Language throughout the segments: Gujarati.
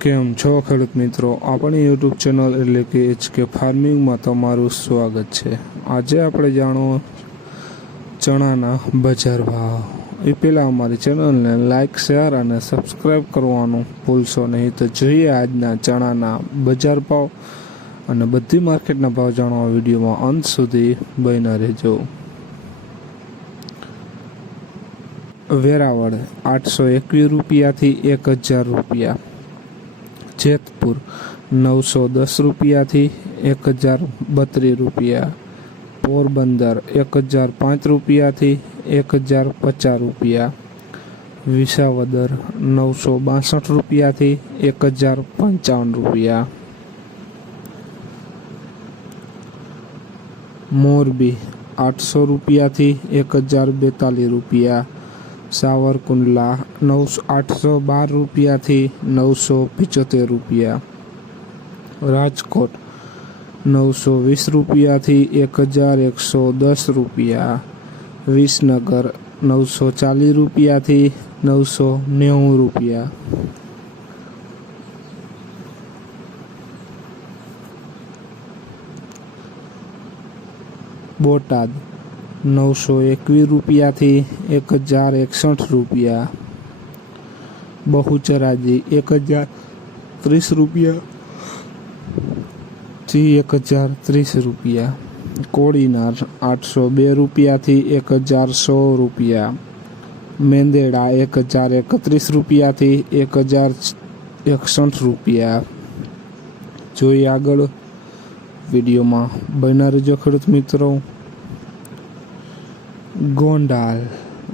કેમ છો ખેડૂત મિત્રો, આપણી યુટ્યુબ ચેનલ એટલે કે HK ફાર્મિંગમાં તમારું સ્વાગત છે। આજે આપણે જાણો ચણાના બજાર ભાવ। એ પહેલાં અમારી ચેનલને લાઇક, શેર અને સબસ્ક્રાઈબ કરવાનું ભૂલશો નહીં। તો જોઈએ આજના ચણાના બજાર ભાવ અને બધી માર્કેટના ભાવ જાણવા વિડીયોમાં અંત સુધી બન્યા રહેજો। વેરાવળ 821 રૂપિયાથી 1000 રૂપિયા, જેતપુર 910 રૂપિયાથી 1032 રૂપિયા, પોરબંદર 1005 રૂપિયાથી 1050 રૂપિયા, વિસાવદર 962 રૂપિયાથી 1055 રૂપિયા, મોરબી 800 રૂપિયાથી 1042 રૂપિયા, સાવરકુંડલા 812 રૂપિયાથી 975 રૂપિયા, રાજકોટ 920 રૂપિયાથી 1110 રૂપિયા, વિસનગર 940 રૂપિયાથી 990 રૂપિયા, બોટાદ 921 રૂપિયાથી 1061 રૂપિયા, બહુચરાજી 1030 રૂપિયાથી 1030 રૂપિયા, કોડીનાર 802 રૂપિયાથી 1016 રૂપિયા, મેંદેડા 1031 રૂપિયાથી 1061 રૂપિયા। જોઈએ આગળ વિડીયોમાં બન્યા રહેજો ખેડૂત મિત્રો। ગોંડાલ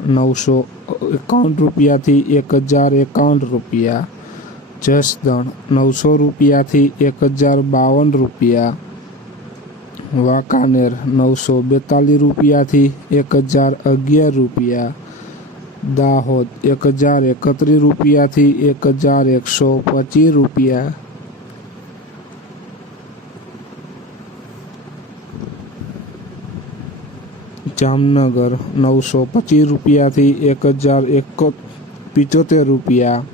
951 રૂપિયાથી 1051 રૂપિયા, જસદણ 900 રૂપિયાથી 1052 રૂપિયા, વાંકાનેર 942 રૂપિયાથી 1011 રૂપિયા, દાહોદ 1031 રૂપિયાથી 1125 રૂપિયા, જામનગર 925 રૂપિયાથી 1075 રૂપિયા,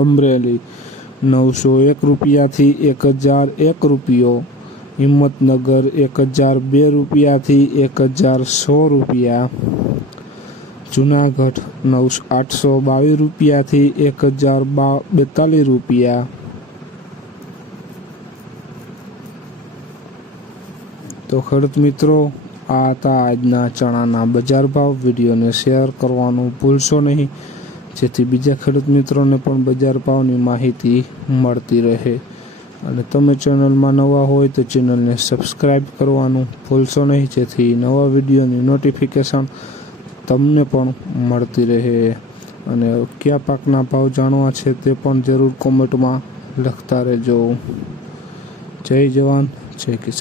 અમરેલી 901 રૂપિયાથી 1001 રૂપિયો, હિંમતનગર 1002 રૂપિયાથી 1016 રૂપિયા, જુનાગઢ 822 રૂપિયાથી 1042 રૂપિયા। તો ખેડૂત મિત્રો, આ હતા આજના ચણાના બજાર ભાવ। વિડીયોને શેર કરવાનું ભૂલશો નહીં, જેથી બીજા ખેડૂત મિત્રોને પણ બજાર ભાવની માહિતી મળતી રહે। અને તમે ચેનલમાં નવા હોય તો ચેનલને સબસ્ક્રાઈબ કરવાનું ભૂલશો નહીં, જેથી નવા વિડીયોની નોટિફિકેશન તમને પણ મળતી રહે। અને કયા પાકના ભાવ જાણવા છે તે પણ જરૂર કોમેન્ટમાં લખતા રહેજો। જય જવાન, જય કિસાન।